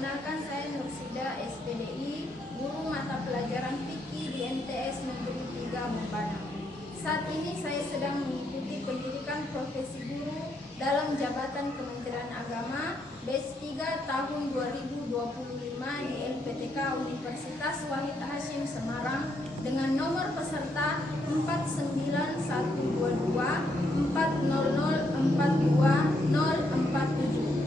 Perkenalkan, saya Nursida SPDI, guru mata pelajaran fikih di MTS Negeri 3 Mumbana. Saat ini saya sedang mengikuti pendidikan profesi guru dalam jabatan Kementerian Agama batch 3 tahun 2025 di LPTK Universitas Wahid Hasyim Semarang dengan nomor peserta 49122 40042 047.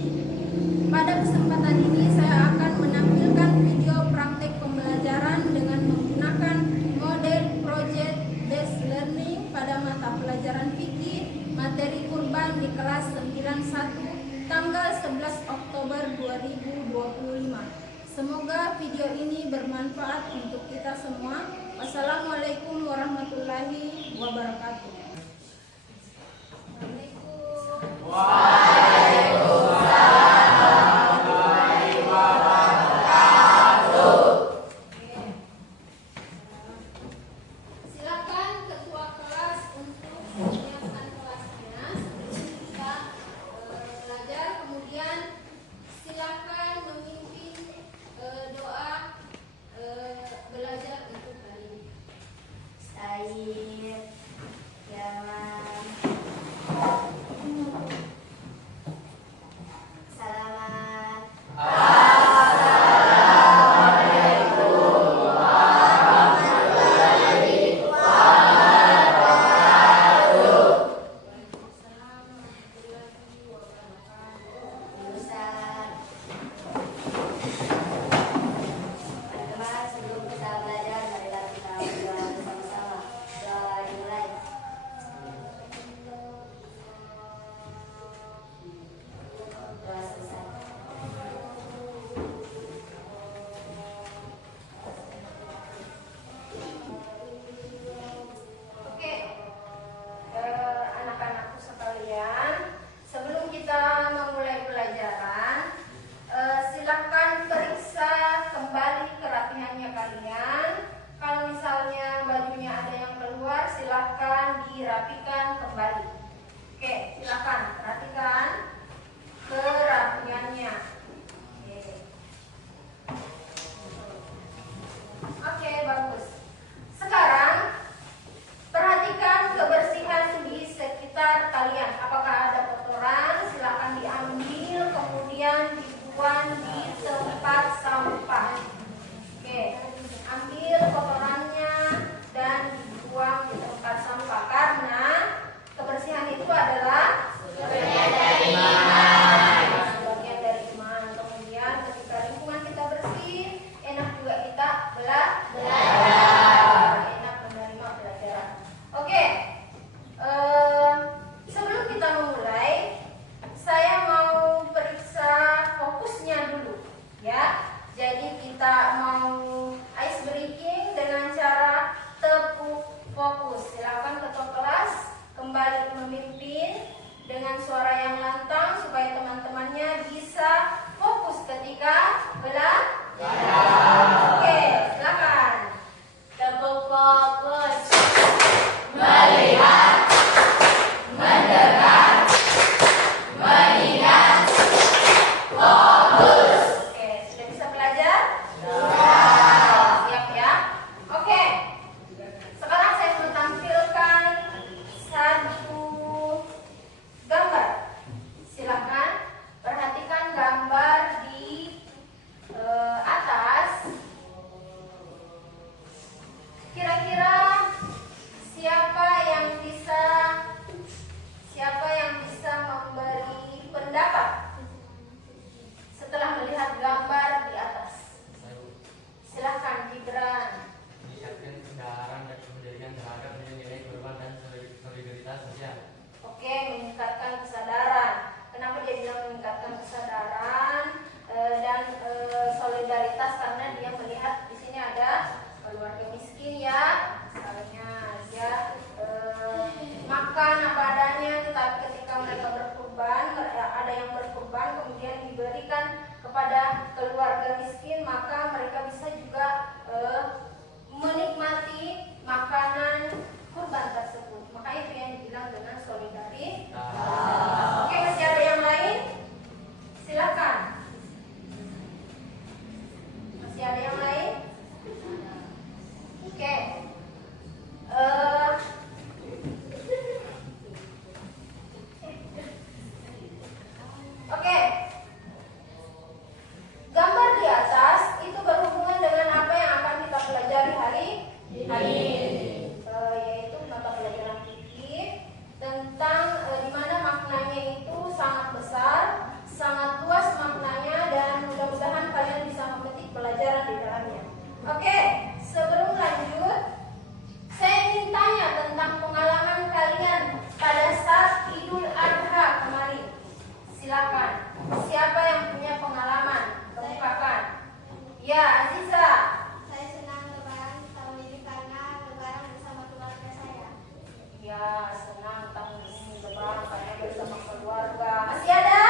Pada kesempatan ini saya akan menampilkan video praktek pembelajaran dengan menggunakan model project based learning pada mata pelajaran fikih materi kurban di kelas 91 tanggal 11 Oktober 2025. Semoga video ini bermanfaat untuk kita semua. Wassalamualaikum warahmatullahi wabarakatuh. Oke, sebelum lanjut, saya ingin tanya tentang pengalaman kalian pada saat Idul Adha kemarin. Silakan. Siapa yang punya pengalaman? Kemukakan. Ya, Aziza. Saya senang lebaran tahun ini karena lebaran bersama keluarga saya. Ya, senang tahun ini lebaran karena bersama keluarga. Masih ada?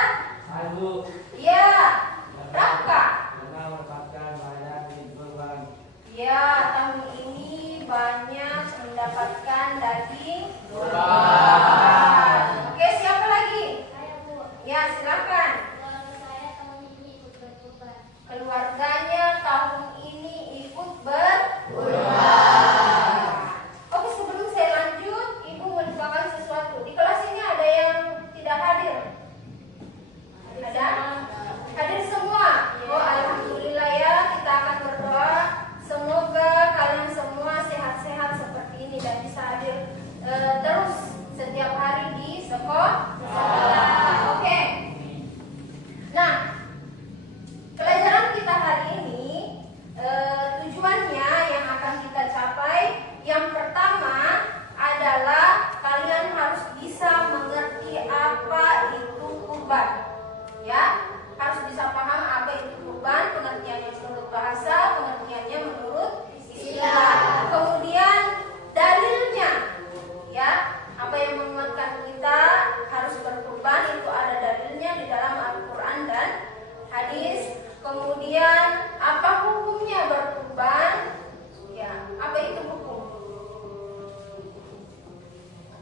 Ayu, Ya. Raka. senang mendapatkan banyak di kurban. Ya, tahun ini banyak mendapatkan daging kurban. Oke, siapa lagi? Saya Bu, Ya, silakan. keluarga saya tahun ini ikut berkurban. Keluarganya tahun ini ikut berkurban. Oke, sebelum saya lanjut, Ibu melupakan sesuatu. Di kelas ini ada yang tidak hadir? Ada? Hadir semua? Oh, alhamdulillah ya. Kita akan berdoa. Semoga kalian semua sehat-sehat seperti ini dan bisa hadir terus setiap hari di sekolah. Oke. Nah, pelajaran kita hari ini tujuannya yang akan kita capai, yang pertama adalah kalian harus bisa mengerti apa itu kurban. Ya, harus bisa paham apa itu kurban, pengertiannya menurut bahasa, pengertiannya menurut istilah. Kemudian dalilnya, ya, apa yang menguatkan kita harus berkurban itu ada dalilnya di dalam Al-Quran dan hadis. Kemudian apa hukumnya berkurban? Ya, apa itu hukum?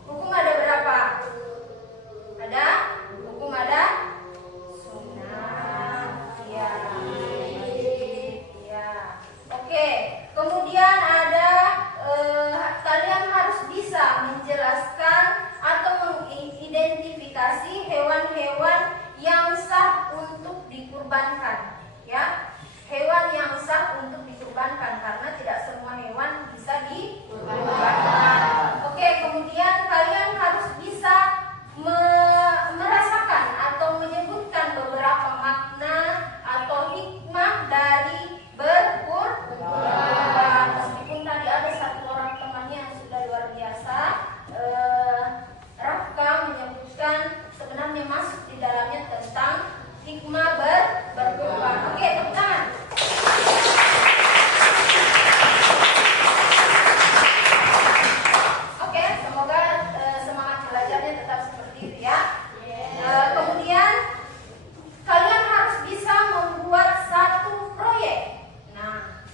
Hukum ada berapa? Ada? Hukum ada? Sunnah. Ya. Ya. Oke. Kemudian ada kalian harus bisa menjelaskan atau mengidentifikasi hewan-hewan yang sah untuk dikurbankan. Ya, hewan yang sah untuk dikurbankan karena tidak semua hewan bisa dikurbankan. Oke, kemudian kalian harus bisa merasakan atau menyebutkan beberapa makna atau hikmah dari berkurban. Meskipun tadi ada satu orang temannya yang sudah luar biasa, Rafka menyebutkan sebenarnya masuk di dalamnya tentang hikmah berkurban. Oke, tepuk tangan. Oke, semoga semangat belajarnya tetap seperti itu ya. Kemudian kalian harus bisa membuat satu proyek. Nah,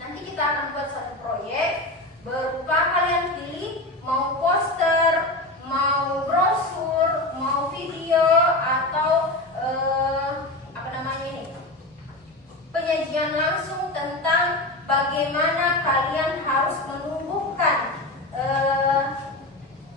nanti kita akan buat satu proyek berupa kalian pilih mau poster, mau brosur, mau video atau apa namanya ini, penyajian langsung tentang bagaimana kalian harus menumbuhkan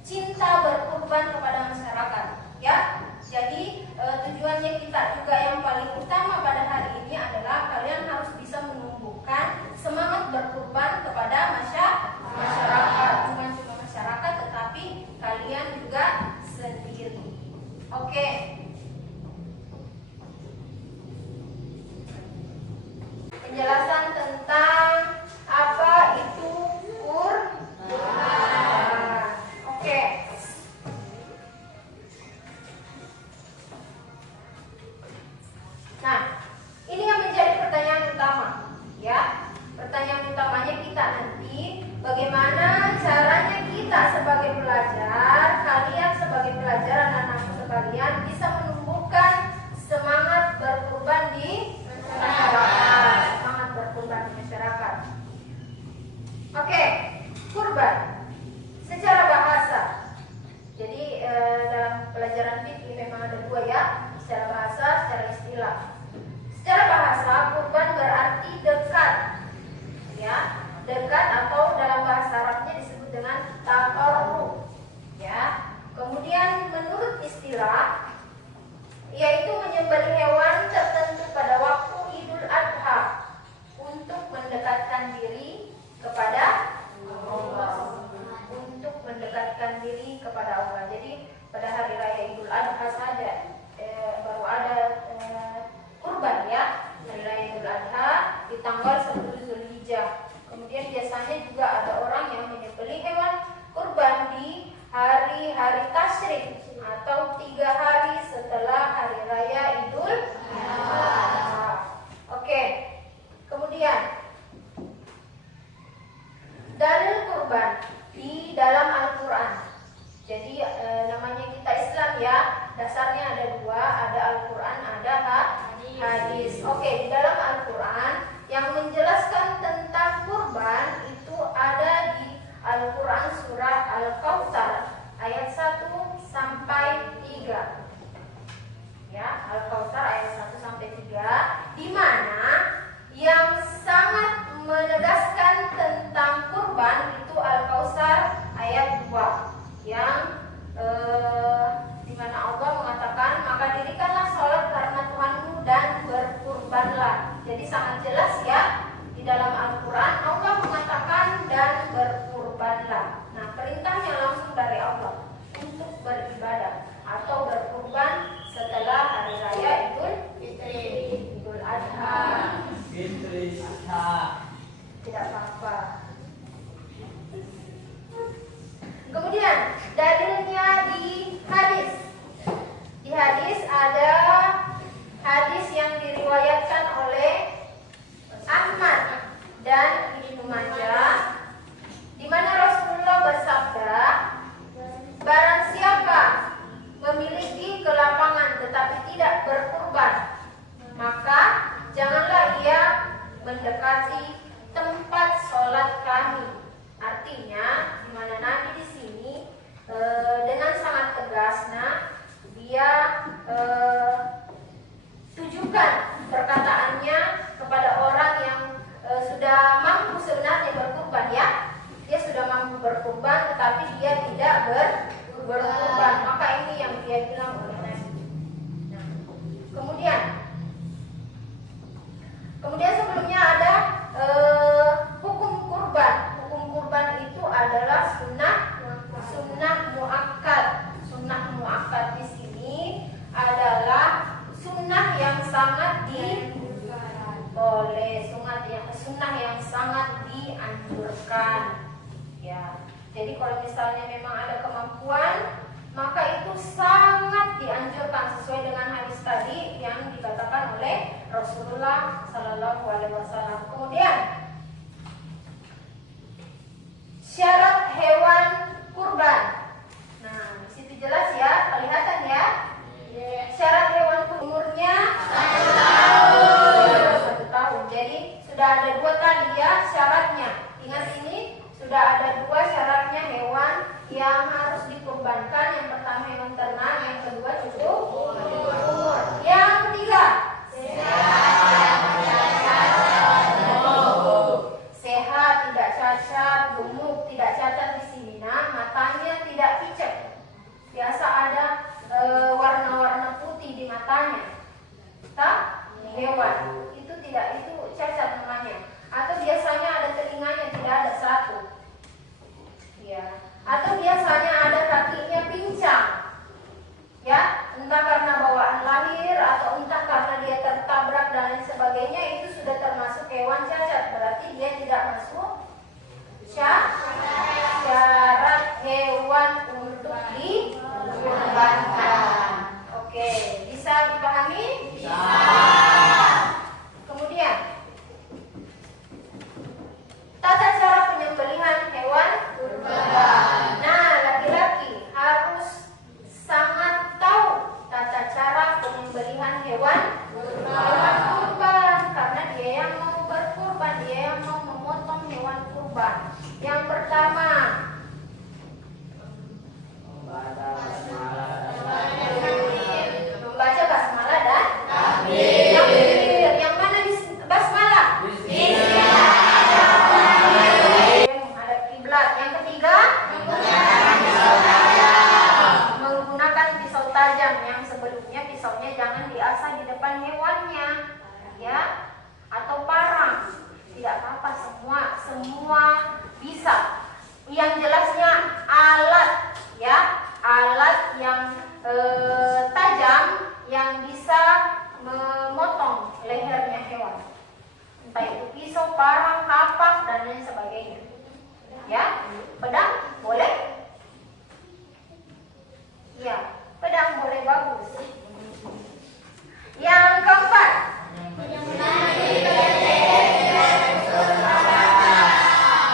cinta berkurban kepada masyarakat. Ya, jadi tujuannya kita juga yang paling utama pada hari ini adalah kalian harus bisa menumbuhkan semangat berkurban kepada masyarakat, bukan cuma masyarakat tetapi kalian juga sendiri. Oke. Penjelasan tentang apa itu kurban. Oke. Nah, ini yang menjadi pertanyaan utama, ya. Pertanyaan utamanya kita nanti, bagaimana caranya kita sebagai pelajar, kalian sebagai pelajar, anak-anak sekalian bisa menumbuhkan semangat berkurban di masyarakat. Semangat berkurban di masyarakat. Oke, kurban secara bahasa. Jadi dalam pelajaran fikih memang ada dua ya, secara bahasa, secara istilah. Secara bahasa, kurban berarti dekat, ya, dekat atau dalam bahasa Arabnya disebut dengan taqarrub, ya. Kemudian menurut istilah, yaitu menyembelih hewan tertentu pada waktu Idul Adha untuk mendekatkan diri kepada Allah, untuk mendekatkan diri kepada Allah. Jadi pada hari raya Idul Adha saja baru ada kurban ya, hari raya Idul Adha di tanggal 10 Zulhijjah tujukan perkataannya kepada orang yang sudah mampu sebenarnya berkurban, ya. Dia sudah mampu berkurban tetapi dia tidak berkurban. Maka ini yang dia bilang oleh Nabi. Nah, kemudian sebelumnya ada hukum kurban. Hukum kurban itu adalah sunnah muakkad. Sunnah muakkad di sini adalah sunnah yang sangat sunnah yang sangat dianjurkan. Ya, jadi kalau misalnya memang ada kemampuan, maka itu sangat dianjurkan sesuai dengan hadis tadi yang dikatakan oleh Rasulullah Sallallahu Alaihi Wasallam. Kemudian syarat hewan kurban. Nah, di situ jelas ya, kelihatan ya. Syarat hewan umurnya 1 tahun. Jadi sudah ada 2 tadi ya syaratnya. Ingat ini sudah ada 2 syaratnya hewan yang harus dikurbankan. Yang pertama hewan ternak, yang kedua cukup umur. Yang ketiga sehat, tidak cacat, gemuk, tidak cacat di sini. Nah, matanya tidak picek. Biasa ada warna-warna putih di matanya. Hewan itu tidak, itu cacat namanya. Atau biasanya ada telinganya tidak ada satu. Ya. Atau biasanya ada kakinya pincang. Ya, entah karena bawaan lahir atau entah karena dia tertabrak dan lain sebagainya, itu sudah termasuk hewan cacat. Berarti dia tidak masuk syarat hewan untuk dikurbankan. Oke, bisa dipahami? Bisa. Kemudian tata cara penyembelihan hewan kurban. Nah, laki-laki harus sangat tahu tata cara penyembelihan hewan kurban karena dia yang mau berkurban, dia yang mau memotong hewan kurban. Yang pertama, membaca basmalah dan takbir. Yang mana basmalah? Menghadap kiblat. Yang ketiga, menggunakan pisau tajam. Yang sebelumnya pisaunya jangan diasah di depan hewannya, ya, atau parang. Tidak apa-apa, semua bisa. Yang jelasnya alat, ya, alat yang tajam yang bisa memotong lehernya hewan. Entah itu pisau, parang, kapak dan lain sebagainya. Ya, pedang boleh? Ya, pedang boleh, bagus. Yang keempat,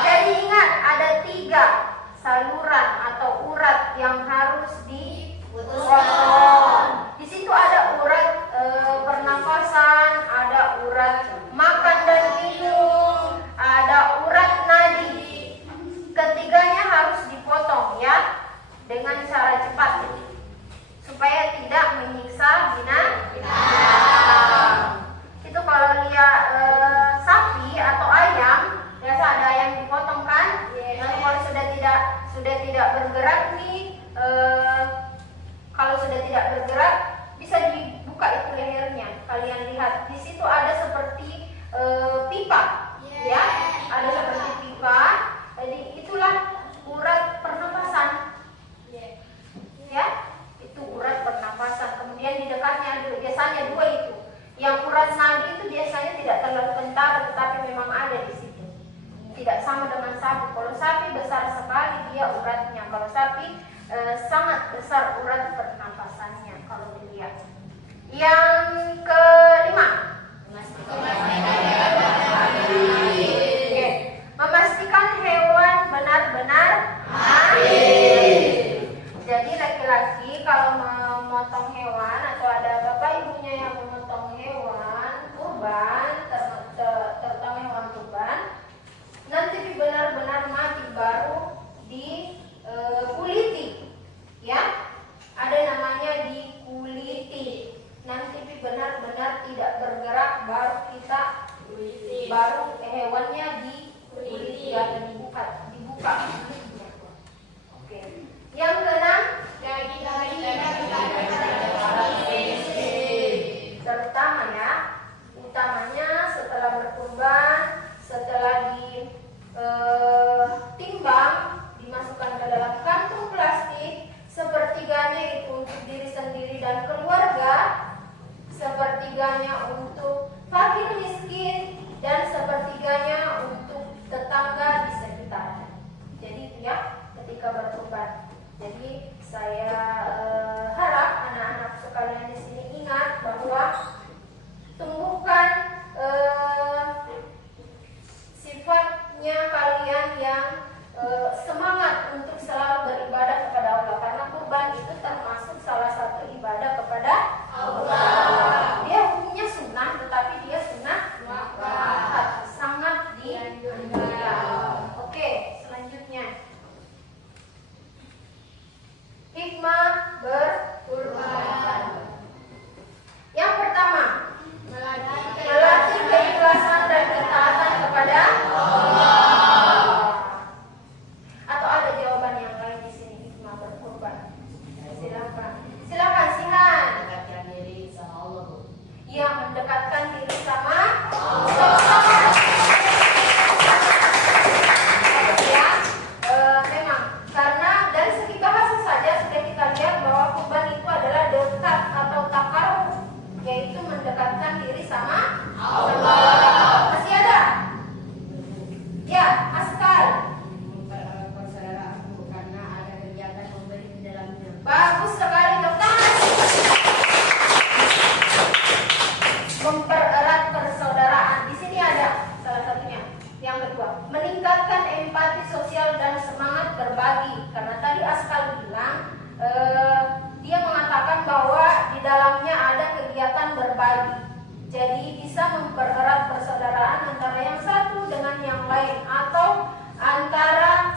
jadi ingat ada 3 saluran atau urat yang harus dipotong. Di situ ada urat pernafasan, ada urat makan dan minum, ada urat nadi. Ketiganya harus dipotong ya, dengan cara cepat supaya tidak menyiksa binatang. Itu kalau lihat sapi atau ayam, biasa ada ayam dipotong kan? Lalu kalau sudah tidak bergerak nih, kalau sudah tidak bergerak bisa dibuka itu lehernya. Kalian lihat di situ ada seperti pipa, ya, ada seperti pipa. Jadi itulah urat pernapasan, ya, itu urat pernapasan. Kemudian di dekatnya ada biasanya 2 itu. Yang urat nadi itu biasanya tidak terlalu kentara, tetapi memang ada di situ. Tidak sama dengan sapi. Kalau sapi besar sekali dia uratnya. Kalau sapi sangat besar urat pernapasannya kalau dilihat. Yang kelima, memastikan hewan benar-benar mati. Jadi laki-laki kalau memotong hewan atau ada bapak ibunya yang memotong hewan kurban, terutama hewan kurban, nanti benar-benar mati baru dikuliti, ya. Ada namanya dikuliti. benar-benar tidak bergerak, baru hewannya dikuliti atau dibuka kulitnya. Oke. Yang keenam, utamanya setelah berkurban, setelah ditimbang, dimasukkan ke dalam kantung plastik, sepertiganya itu untuk diri sendiri dan keluarga, sepertiganya untuk fakir miskin, dan sepertiganya untuk tetangga di sekitar. Jadi itu ya ketika berkurban. Jadi saya harap anak-anak sekalian di sini ingat bahwa tumbuhkan sifatnya kalian yang semangat untuk selalu beribadah kepada Allah, karena kurban itu termasuk salah satu ibadah kepada Allah. Dia hukumnya sunnah, tetapi dia sunnah muakkad, sangat dianjurkan. Oke, selanjutnya hikmah berkurban. Yang pertama, melatih keikhlasan dan ketaatan kepada Allah. Atau ada jawaban yang lain di sini hikmah berkurban? Silakan Sihan. Mendekatkan diri sama Allah, Bu. Iya, mendekatkan diri sama Allah. Ya, memang karena dari segi bahasa saja sudah kita lihat bahwa kurban itu adalah dekat atau takarub, yaitu mendekatkan diri sama Allah. Masih ada? Ya, Askar. Mempererat persaudaraan, Bu, karena ada kegiatan memberi di dalamnya. Bagus sekali, dokter. Mempererat persaudaraan. Di sini ada salah satunya. Yang kedua, meningkatkan empati sosial dan semangat berbagi. Karena tadi Askar bilang, dia mengatakan bahwa di dalamnya ada kegiatan berbagi. Jadi bisa mempererat persaudaraan antara yang satu dengan yang lain, atau antara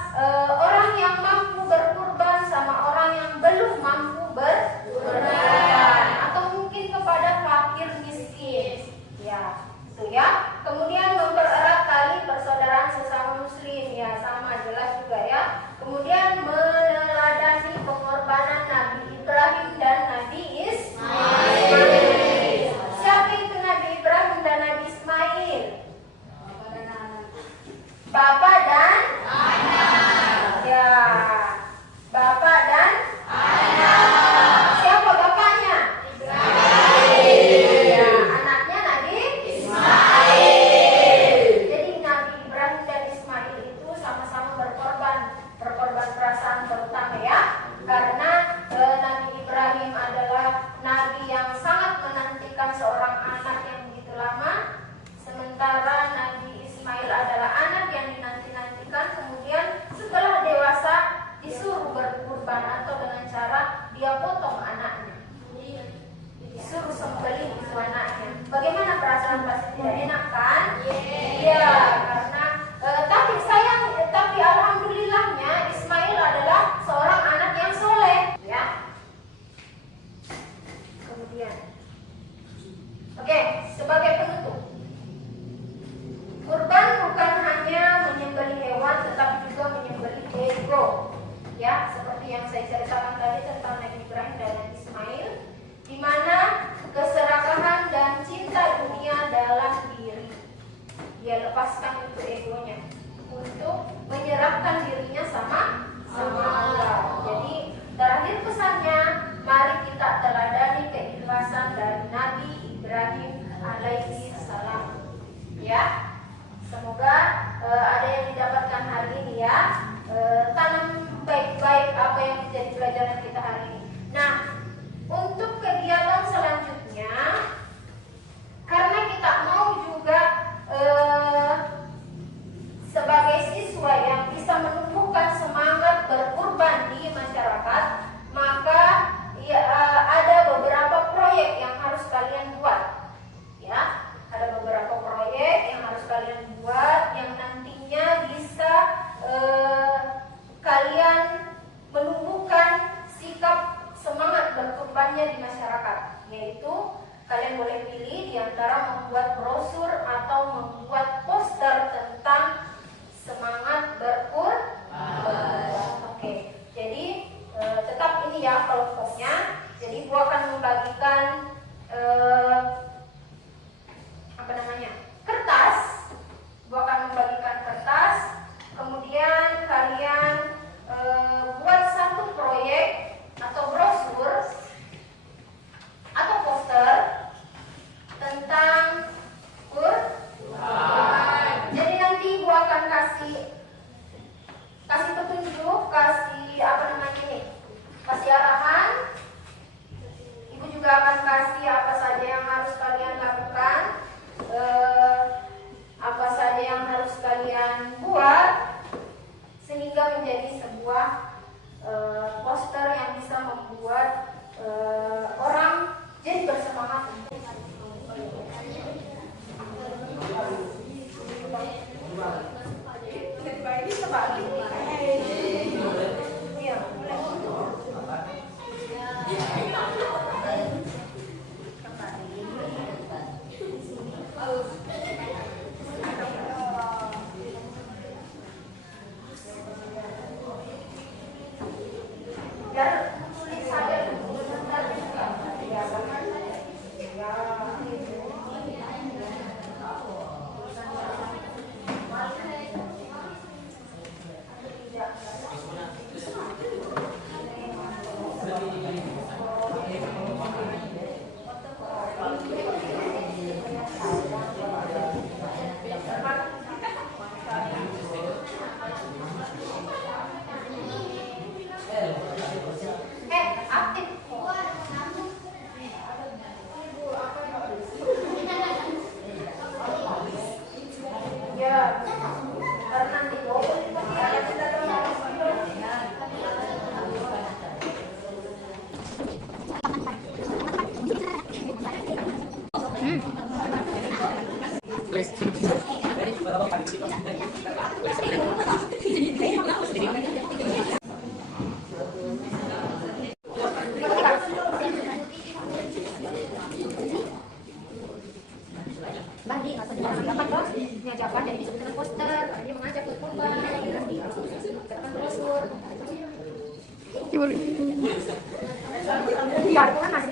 orang yang mampu berkurban sama orang yang belum mampu berkurban, atau mungkin kepada fakir miskin. Ya, itu ya. Kemudian mempererat tali persaudaraan sesama muslim, ya sama jelas juga ya. Kemudian meneladani pengorbanan Nabi Ibrahim dan Nabi Ismail. Siapa itu Nabi Ibrahim dan Nabi Ismail? Bapak dan anak. Ya, bapak dan anak. Siapa bapaknya? Ibrahim. Ya, anaknya Nabi Ismail. Jadi Nabi Ibrahim dan Ismail itu sama-sama berkorban perasaan terutama ya, karena Nabi Ibrahim adalah nabi yang sangat menantikan seorang anak yang begitu lama, sementara Nabi Ismail adalah anak yang dinanti-nantikan. Kemudian setelah dewasa disuruh berkurban, atau dengan cara dia potong anaknya, disuruh sembelih itu anaknya. Bagaimana perasaan? Pasti tidak enak kan? Iya, karena tapi alhamdulillahnya Ismail adalah seorang anak yang soleh ya. Kemudian oke, sebagai penutup, kurban bukan hanya menyembelih hewan, tetapi juga menyembelih ego ya, seperti yang saya ceritakan tadi tentang Nabi Ibrahim dan Nabi Ismail, di mana keserakahan dan cinta dunia dalam diri, dia lepaskan itu egonya untuk menyerahkan dirinya sama Allah. Jadi terakhir pesannya, mari kita teladani keikhlasan dari Nabi Ibrahim alaihi salam ya. Semoga ada yang didapatkan hari ini ya. Tanam baik-baik apa yang menjadi pelajaran kita hari ini. Nah, untuk kegiatan selanjutnya, karena kita mau juga sebagai siswa yang bisa menumbuhkan semangat berkurban di masyarakat, maka ya, ada beberapa proyek yang harus kalian buat ya. Ada beberapa proyek yang harus kalian buat yang nantinya bisa kalian menumbuhkan sikap semangat berkurbannya di masyarakat. antara membuat brosur atau membuat poster tentang semangat berkurban. Oke, jadi tetap ini ya kelompoknya. Jadi Bu akan membagikan kertas. Bu akan membagikan kertas. Kemudian kalian buat satu proyek atau brosur atau poster tentang kurban. Jadi nanti Bu akan kasih petunjuk, kasih kasih arahan. Ibu juga akan kasih apa saja yang harus kalian lakukan, apa saja yang harus kalian buat sehingga menjadi sebuah poster yang bisa membuat orang jadi bersemangat untuk mengajarkan, jadi disebut dengan poster, dia mengajak berkurban, katakan brosur. Iya, itu kan masih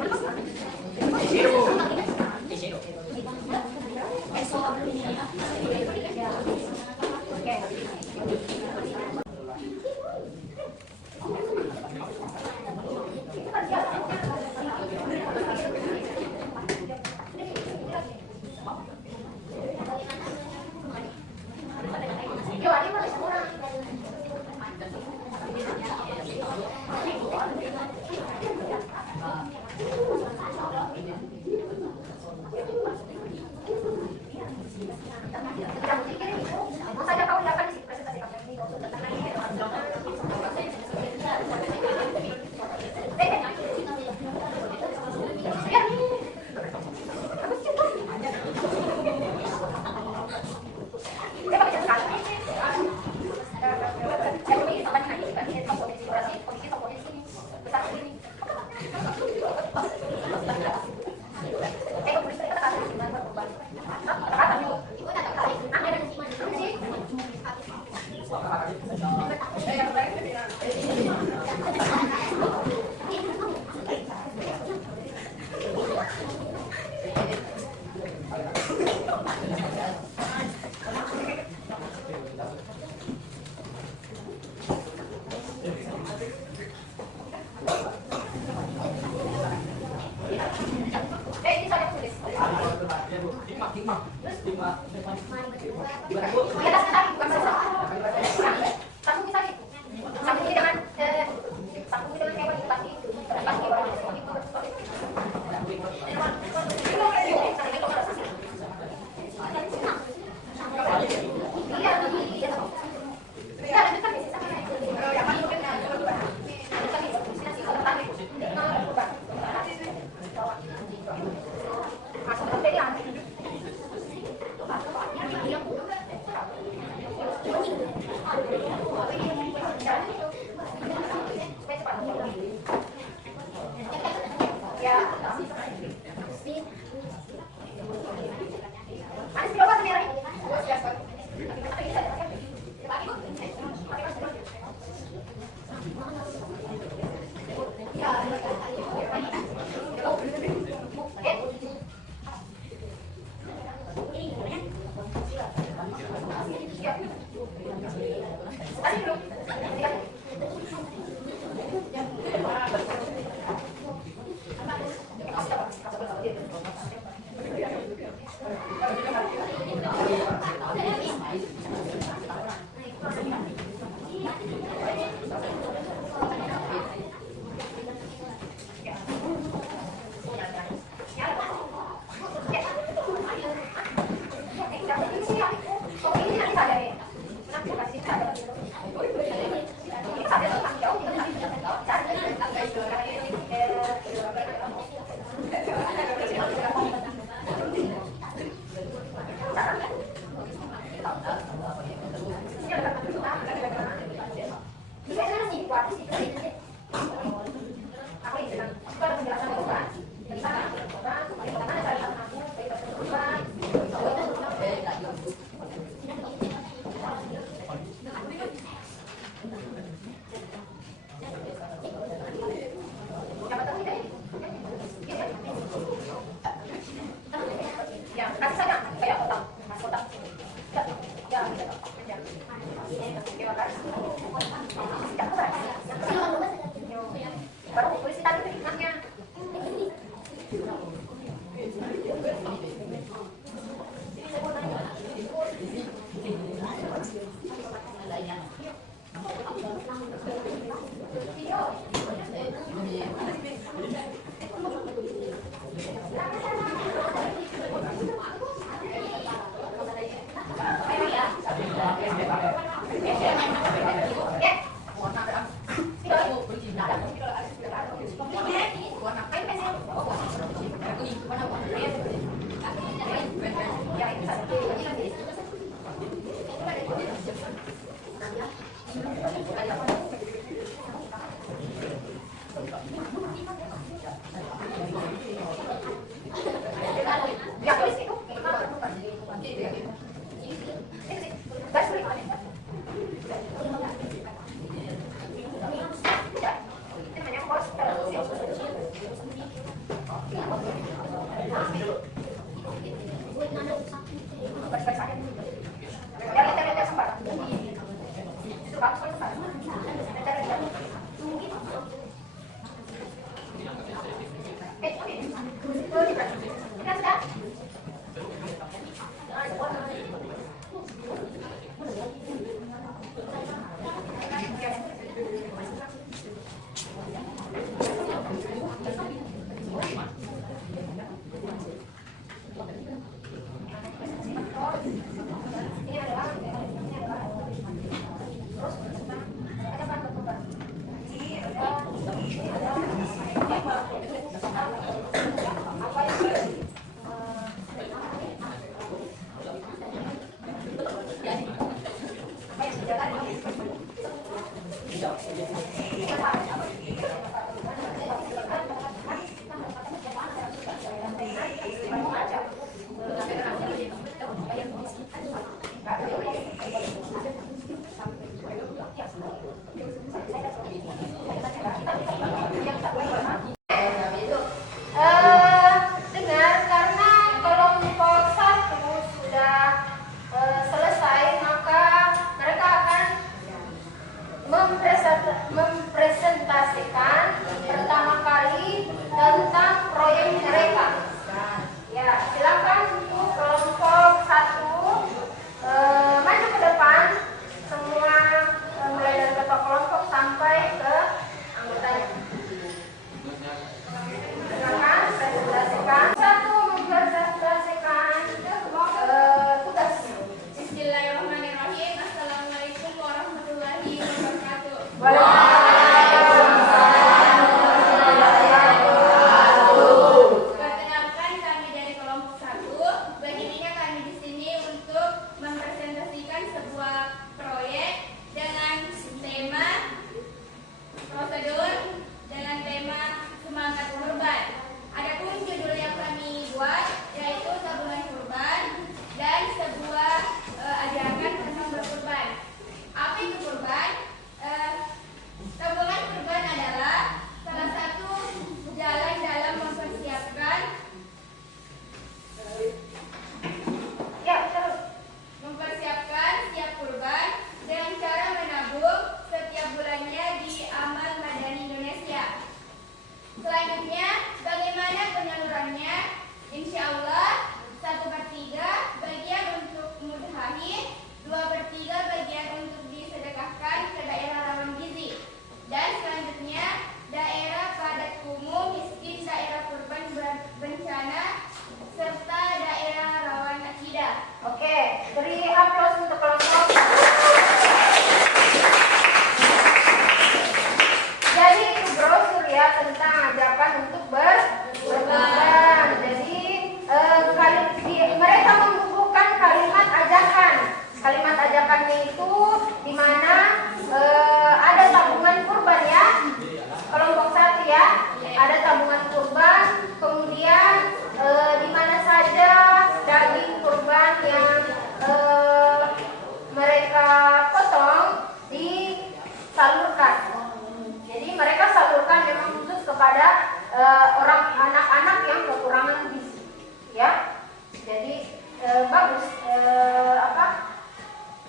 Dengar karena kelompok 1 sudah selesai, maka mereka akan mempresentasikan pertama kali tentang proyek mereka. Ya, silakan untuk kelompok 1 maju ke depan semua mulai dari Oke, beri aplaus untuk kelompok. Jadi itu brosur ya tentang ajakan untuk berkurban. Jadi mereka membubuhkan kalimat ajakan. Kalimat ajakannya itu di mana ada tabungan kurban ya. Kelompok 1 ya, ada tabungan kurban. Kemudian di mana saja daging kurban yang mereka potong disalurkan. Jadi mereka salurkan memang khusus kepada orang anak-anak yang kekurangan gizi, ya. Jadi bagus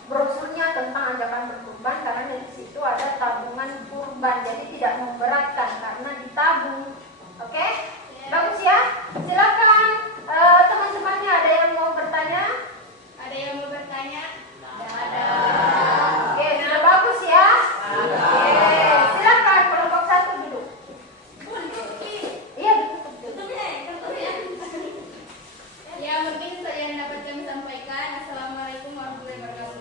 brosurnya tentang ajakan berkurban karena di situ ada tabungan kurban, jadi tidak memberatkan karena ditabung. Oke, bagus ya. Silakan teman-temannya ada yang mau bertanya? Ada yang mau bertanya? Ada. Oke, sudah bagus ya. Oke, silakan kelompok 1 duduk. Iya, ditutup. Ya, mungkin saya yang dapat kami sampaikan. Assalamualaikum warahmatullahi wabarakatuh.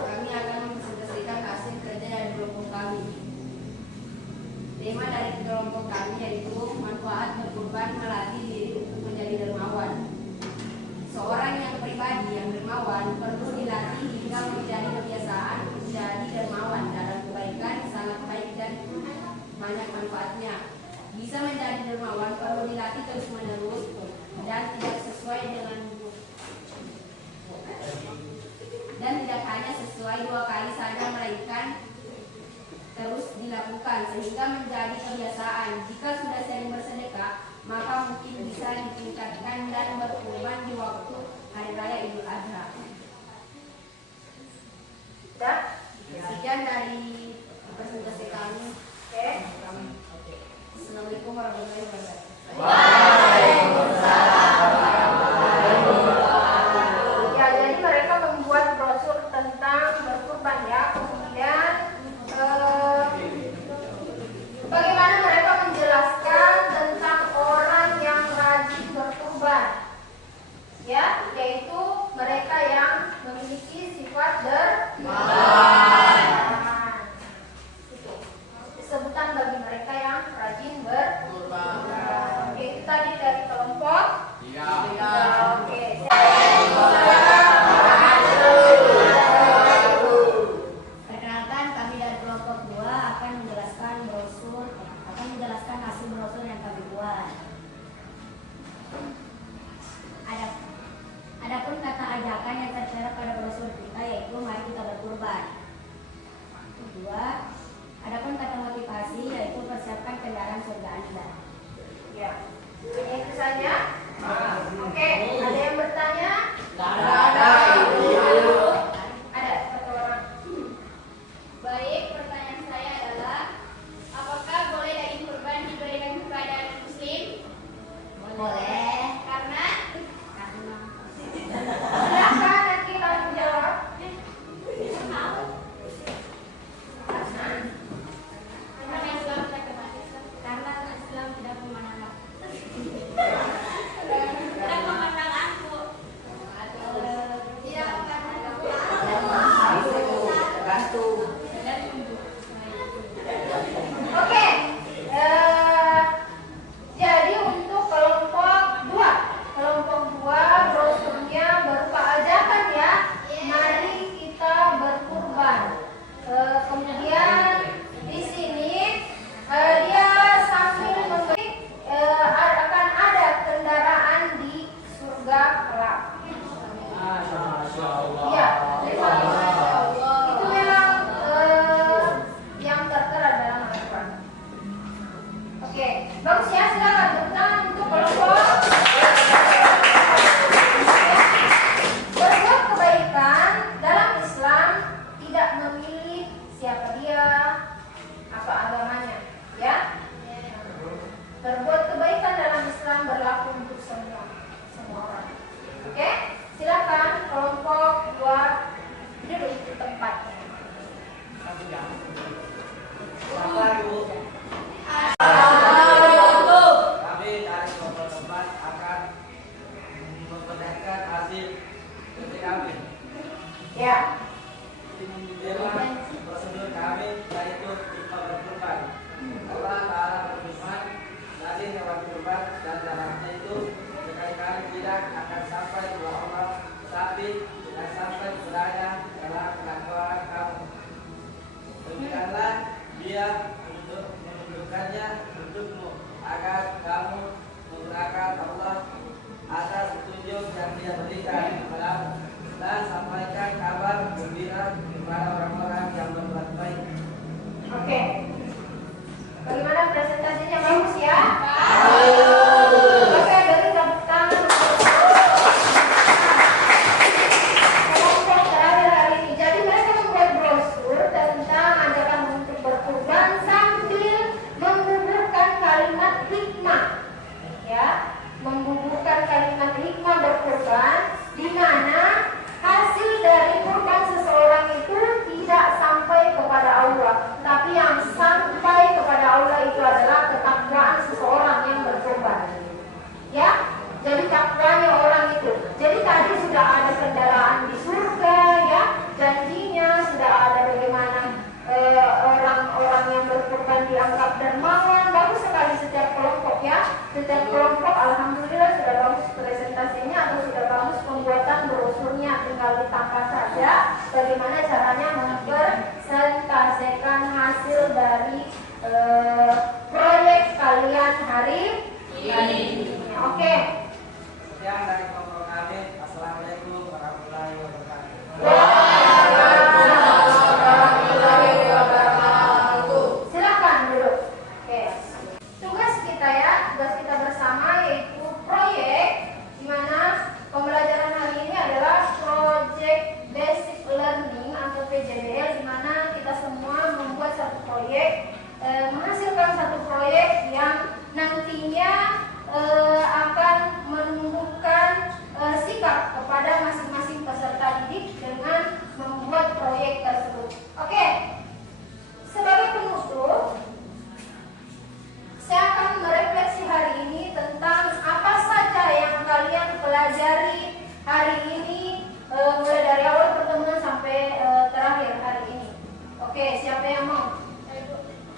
Kami akan mempresentasikan hasil kerja dari kelompok kami. Tema dari kelompok kami yaitu manfaat berkurban melatih diri untuk menjadi dermawan. Seorang yang pribadi yang dermawan perlu dilatih hingga menjadi kebiasaan menjadi dermawan dalam kebaikan sangat baik dan banyak manfaatnya. Bisa menjadi dermawan perlu dilatih terus-menerus dan tidak sesuai dengan dan tidak hanya sesuai 2 kali saja melainkan terus dilakukan sehingga menjadi kebiasaan. Jika sudah sering bersedekah, maka mungkin bisa ditingkatkan dan berkurban di waktu hari raya Idul Adha. Sudah? Sekian dari presentasi kami. Oke. Assalamualaikum warahmatullahi wabarakatuh. Ya, jadi mereka membuat brosur tentang berkurban ya. Kemudian bagaimana mereka menjelaskan tentang orang yang rajin berkurban, ya, yaitu mereka yang memiliki sifat dermawan. manusia untuk menunjukkannya untukmu agar kamu menggunakan Allah atas petunjuk yang Dia berikan kepadamu dan sampaikan kabar gembira kepada orang-orang yang berbuat baik. Oke. Bagaimana presentasinya, bagus ya? Oke, beri tepuk tangan. Kelompok terakhir hari ini. Jadi mereka membuat brosur tentang ajakan untuk berkurban sambil membubuhkan kalimat hikmah. Ya, membubuhkan kalimat hikmah berkurban, di mana hasil dari kurban seseorang itu tidak sampai kepada Allah, tapi yang sampai kepada Allah itu adalah ketakwaan seseorang yang berkorban. Ya, jadi takwanya orang itu. Jadi tadi sudah ada kendaraan di surga, ya, janjinya sudah ada bagaimana orang-orang yang berkorban dianggap dermawan. Bagus sekali setiap kelompok, ya. Setiap kelompok alhamdulillah sudah bagus presentasinya atau sudah bagus pembuatan brosurnya, tinggal ditambah saja bagaimana caranya mempresentasikan hasil dari proyek kalian hari ini. Oke. Sekian dari kelompok kami. Assalamualaikum warahmatullahi wabarakatuh. Silakan duduk. Oke. Tugas kita ya, tugas kita bersama yaitu proyek, di mana pembelajaran hari ini adalah Project Basic Learning atau PJBL, di mana kita semua membuat satu proyek, menghasilkan satu proyek yang nantinya akan menumbuhkan sikap kepada masing-masing peserta didik dengan membuat proyek tersebut. Oke. Sebagai penutup, saya akan merefleksi hari ini tentang apa saja yang kalian pelajari hari ini, mulai dari awal pertemuan sampai terakhir hari ini. Oke, siapa yang mau?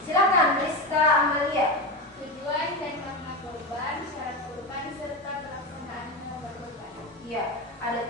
Silakan, Rizka Amalia. Tujuan dan makna kurban, syarat kurban serta pelaksanaan kurban. Iya, ada